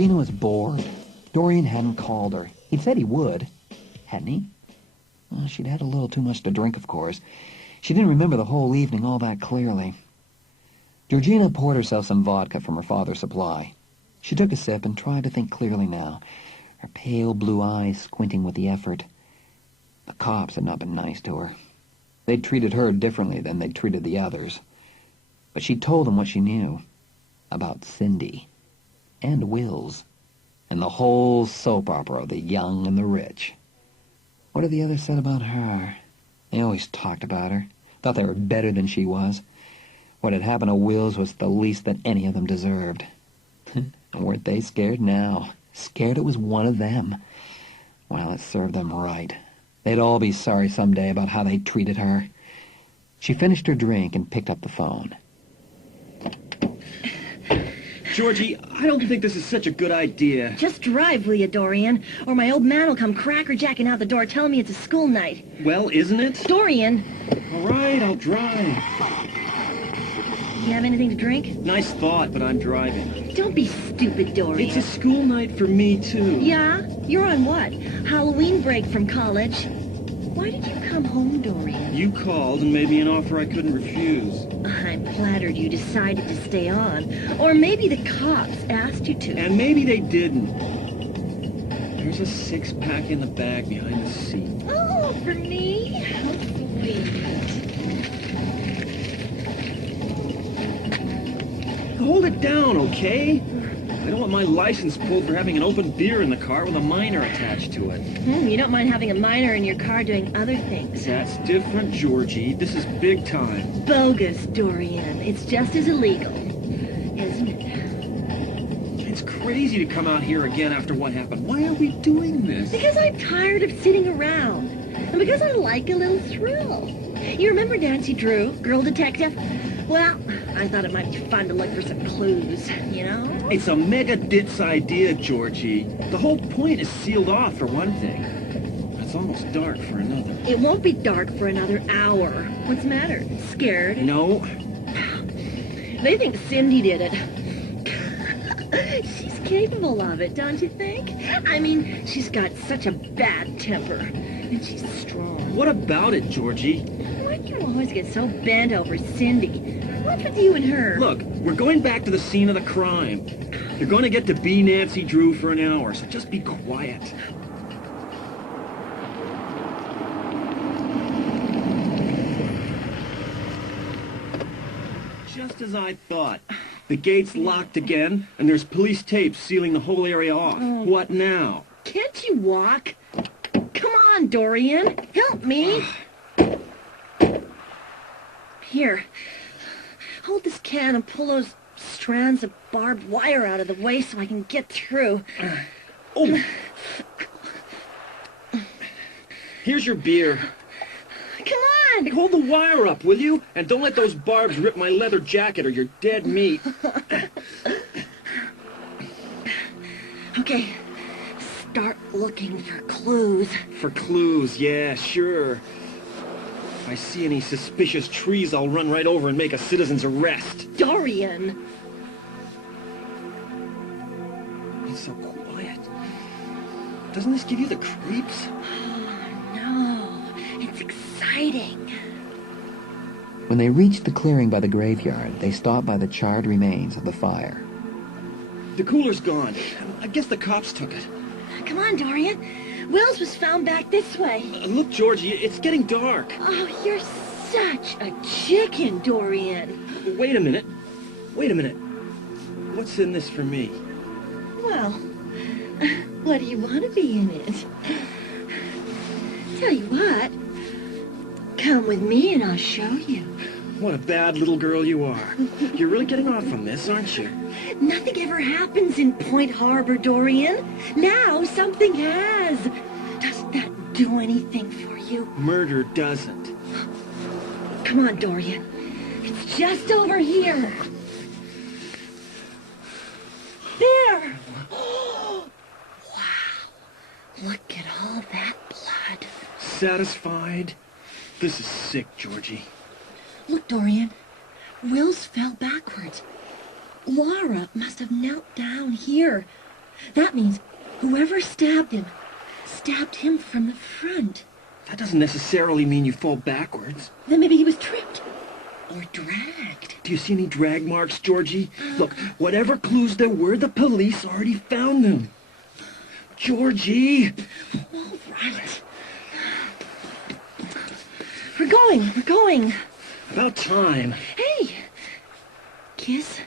Georgina was bored. Dorian hadn't called her. He'd said he would, hadn't he? Well, she'd had a little too much to drink, of course. She didn't remember the whole evening all that clearly. Georgina poured herself some vodka from her father's supply. She took a sip and tried to think clearly now, her pale blue eyes squinting with the effort. The cops had not been nice to her. They'd treated her differently than they'd treated the others. But she told them what she knew about Cindy and Wills and the whole soap opera of the young and the rich. What had the others said about her? They always talked about her, thought they were better than she was. What had happened to Wills was the least that any of them deserved. And weren't they scared now? Scared it was one of them. Well, it served them right. They'd all be sorry someday about how they treated her. She finished her drink and picked up the phone. Georgie, I don't think this is such a good idea. Just drive, will you, Dorian? Or my old man will come crackerjacking out the door telling me it's a school night. Well, isn't it? Dorian! All right, I'll drive. You have anything to drink? Nice thought, but I'm driving. Don't be stupid, Dorian. It's a school night for me, too. Yeah? You're on what? Halloween break from college? Why did you come home, Dorian? You called and made me an offer I couldn't refuse. I'm flattered you decided to stay on. Or maybe the cops asked you to. And maybe they didn't. There's a six-pack in the bag behind the seat. Oh, for me? How sweet. Hold it down, okay? I don't want my license pulled for having an open beer in the car with a minor attached to it. You don't mind having a minor in your car doing other things. That's different, Georgie. This is big time. Bogus, Dorian. It's just as illegal, isn't it? It's crazy to come out here again after what happened. Why are we doing this? Because I'm tired of sitting around. And because I like a little thrill. You remember Nancy Drew, girl detective? Well, I thought it might be fun to look for some clues, you know? It's a mega-ditz idea, Georgie. The whole point is sealed off, for one thing. It's almost dark for another. It won't be dark for another hour. What's the matter? Scared? No. They think Cindy did it. She's capable of it, don't you think? I mean, she's got such a bad temper. And she's strong. What about it, Georgie? Why do you always get so bent over Cindy? What's with you and her? Look, we're going back to the scene of the crime. You're going to get to be Nancy Drew for an hour, so just be quiet. Just as I thought. The gate's locked again, and there's police tape sealing the whole area off. What now? Can't you walk? Come on, Dorian. Help me. Here. Hold this can and pull those strands of barbed wire out of the way so I can get through. Oh! Here's your beer. Come on! Hey, hold the wire up, will you? And don't let those barbs rip my leather jacket or you're dead meat. Okay. Start looking for clues. For clues, yeah, sure. If I see any suspicious trees, I'll run right over and make a citizen's arrest. Dorian! It's so quiet. Doesn't this give you the creeps? No, it's exciting. When they reached the clearing by the graveyard, they stopped by the charred remains of the fire. The cooler's gone. I guess the cops took it. Come on, Dorian. Wills was found back this way. Look, Georgie, it's getting dark. Oh, you're such a chicken, Dorian. Wait a minute. Wait a minute. What's in this for me? Well, what do you want to be in it? Tell you what, come with me and I'll show you. What a bad little girl you are. You're really getting off on this, aren't you? Nothing ever happens in Point Harbor, Dorian. Now something has. Doesn't that do anything for you? Murder doesn't. Come on, Dorian. It's just over here. There! Oh, wow. Look at all that blood. Satisfied? This is sick, Georgie. Look, Dorian. Wills fell backwards. Laura must have knelt down here. That means whoever stabbed him from the front. That doesn't necessarily mean you fall backwards. Then maybe he was tripped. Or dragged. Do you see any drag marks, Georgie? Look, whatever clues there were, the police already found them. Georgie! All right. We're going. About time. Hey! Kiss?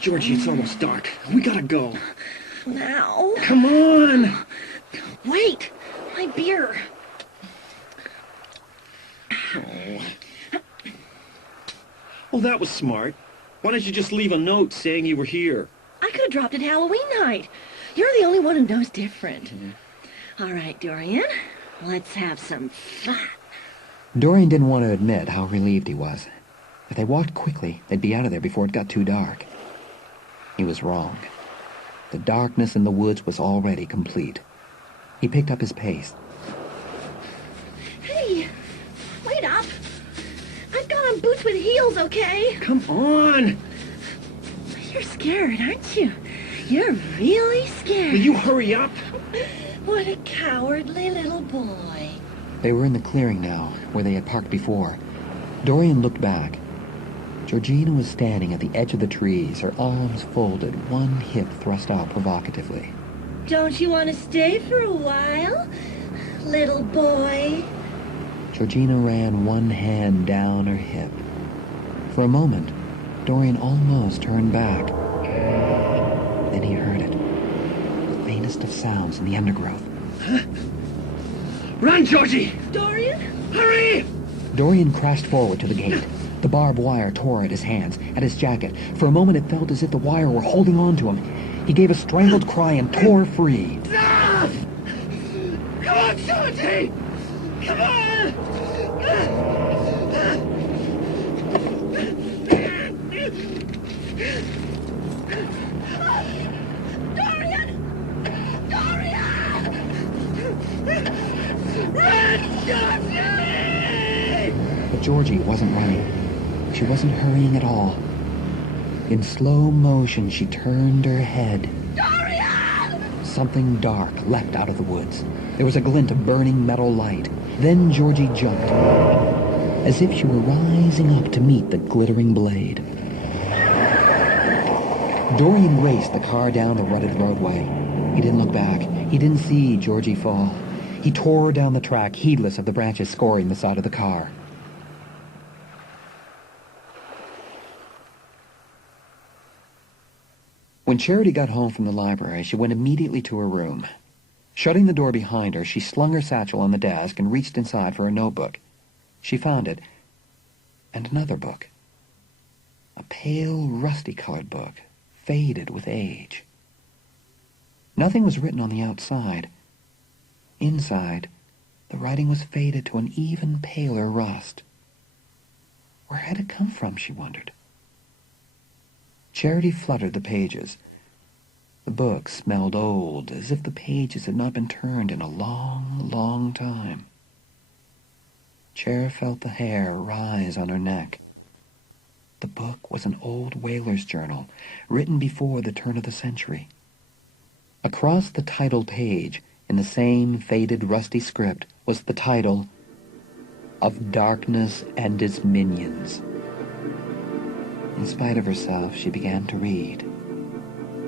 Georgie, it's almost dark. We gotta go. Now? Come on! Wait! My beer. Oh, that was smart. Why don't you just leave a note saying you were here? I could have dropped it Halloween night. You're the only one who knows different. All right, Dorian. Let's have some fun. Dorian didn't want to admit how relieved he was. If they walked quickly, they'd be out of there before it got too dark. He was wrong. The darkness in the woods was already complete. He picked up his pace. Hey, wait up. I've got on boots with heels, okay? Come on! You're scared, aren't you? You're really scared. Will you hurry up? What a cowardly little boy. They were in the clearing now, where they had parked before. Dorian looked back. Georgina was standing at the edge of the trees, her arms folded, one hip thrust out provocatively. Don't you want to stay for a while, little boy? Georgina ran one hand down her hip. For a moment, Dorian almost turned back. Then he heard it. The faintest of sounds in the undergrowth. Run, Georgie! Dorian? Hurry! Dorian crashed forward to the gate. The barbed wire tore at his hands, at his jacket. For a moment it felt as if the wire were holding on to him. He gave a strangled cry and tore free. Stop! Come on, Georgie! Come on! Dorian! Dorian! Run, Georgie! But Georgie wasn't running. She wasn't hurrying at all. In slow motion, she turned her head. Dorian! Something dark leapt out of the woods. There was a glint of burning metal light. Then Georgie jumped, as if she were rising up to meet the glittering blade. Dorian raced the car down the rutted roadway. He didn't look back. He didn't see Georgie fall. He tore down the track, heedless of the branches scoring the side of the car. When Charity got home from the library, she went immediately to her room. Shutting the door behind her, she slung her satchel on the desk and reached inside for a notebook. She found it, and another book. A pale, rusty-colored book, faded with age. Nothing was written on the outside. Inside, the writing was faded to an even paler rust. Where had it come from, she wondered. Charity fluttered the pages. The book smelled old, as if the pages had not been turned in a long, long time. Cher felt the hair rise on her neck. The book was an old whaler's journal, written before the turn of the century. Across the title page, in the same faded, rusty script, was the title, Of Darkness and Its Minions. In spite of herself, she began to read,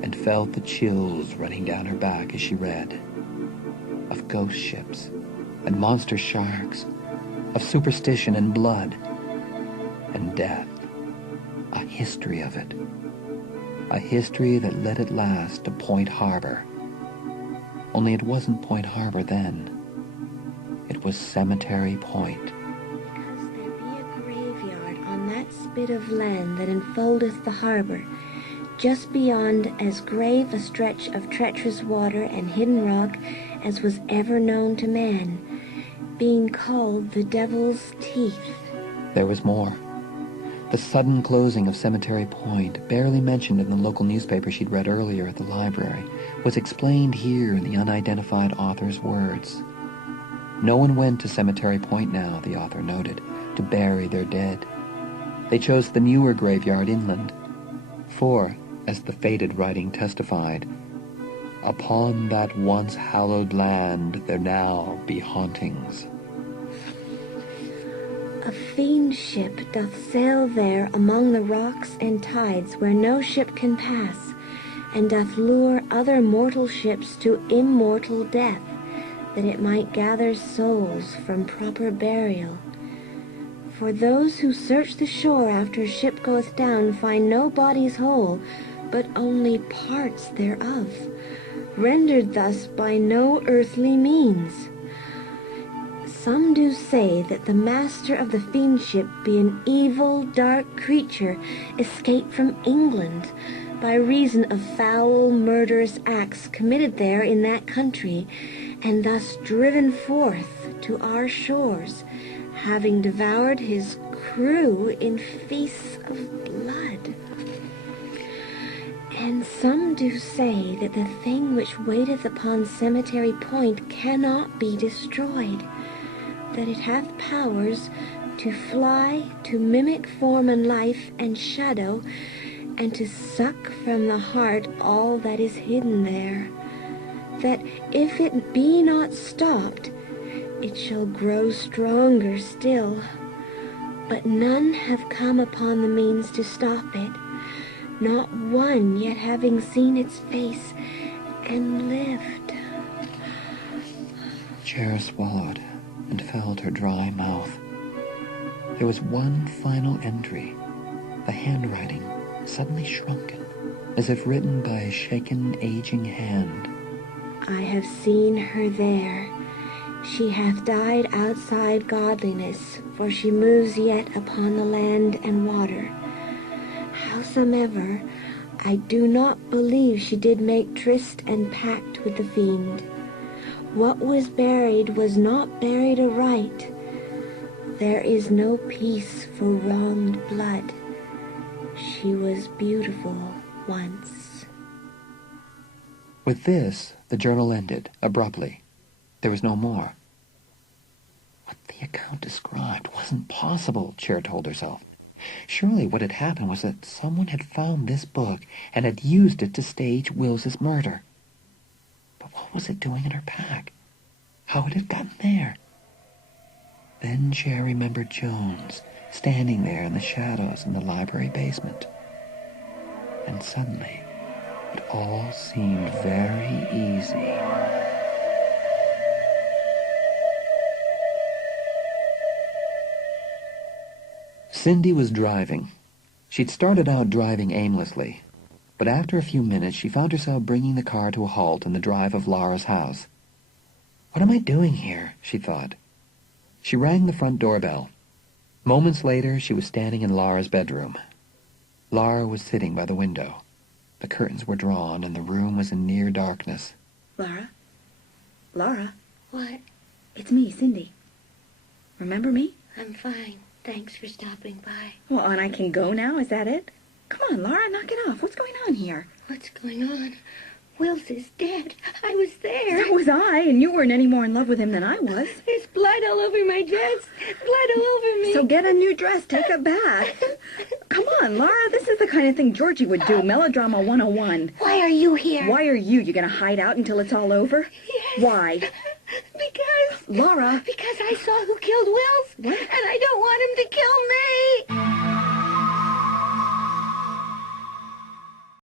and felt the chills running down her back as she read. Of ghost ships and monster sharks, of superstition and blood and death. A history of it. A history that led at last to Point Harbor. Only it wasn't Point Harbor then. It was Cemetery Point. Because there be a graveyard on that spit of land that enfoldeth the harbor, just beyond as grave a stretch of treacherous water and hidden rock as was ever known to man, being called the Devil's Teeth. There was more. The sudden closing of Cemetery Point, barely mentioned in the local newspaper she'd read earlier at the library, was explained here in the unidentified author's words. No one went to Cemetery Point now, the author noted, to bury their dead. They chose the newer graveyard inland. For, as the faded writing testified, upon that once hallowed land there now be hauntings. A fiend ship doth sail there among the rocks and tides where no ship can pass, and doth lure other mortal ships to immortal death, that it might gather souls from proper burial. For those who search the shore after a ship goeth down find no bodies whole, but only parts thereof, rendered thus by no earthly means. Some do say that the master of the fiend ship be an evil, dark creature escaped from England by reason of foul, murderous acts committed there in that country, and thus driven forth to our shores, having devoured his crew in feasts of blood. And some do say that the thing which waiteth upon Cemetery Point cannot be destroyed, that it hath powers to fly, to mimic form and life and shadow, and to suck from the heart all that is hidden there, that if it be not stopped, it shall grow stronger still. But none have come upon the means to stop it, not one yet having seen its face and lived. Cher swallowed and felt her dry mouth. There was one final entry, the handwriting suddenly shrunken, as if written by a shaken, aging hand. I have seen her there. She hath died outside godliness, for she moves yet upon the land and water. Howsomever, I do not believe she did make tryst and pact with the fiend. What was buried was not buried aright. There is no peace for wronged blood. She was beautiful once. With this, the journal ended, abruptly. There was no more. What the account described wasn't possible, Cher told herself. Surely what had happened was that someone had found this book and had used it to stage Wills's murder. But what was it doing in her pack? How had it gotten there? Then Cher remembered Jones, standing there in the shadows in the library basement. And suddenly, it all seemed very easy. Cindy was driving. She'd started out driving aimlessly, but after a few minutes she found herself bringing the car to a halt in the drive of Laura's house. What am I doing here? She thought. She rang the front doorbell. Moments later, she was standing in Laura's bedroom. Laura was sitting by the window. The curtains were drawn, and the room was in near darkness. Laura? Laura? What? It's me, Cindy. Remember me? I'm fine. Thanks for stopping by. Well, and I can go now? Is that it? Come on, Laura, knock it off. What's going on here? What's going on? Wills is dead. I was there. So was I, and you weren't any more in love with him than I was. There's blood all over my dress. Blood all over me. So get a new dress, take a bath. Come on, Laura, this is the kind of thing Georgie would do. Melodrama 101. Why are you here? Why are you? You gonna hide out until it's all over? Yes. Why? Because... Laura. Because I saw who killed Wills. What? And I don't want him to kill me.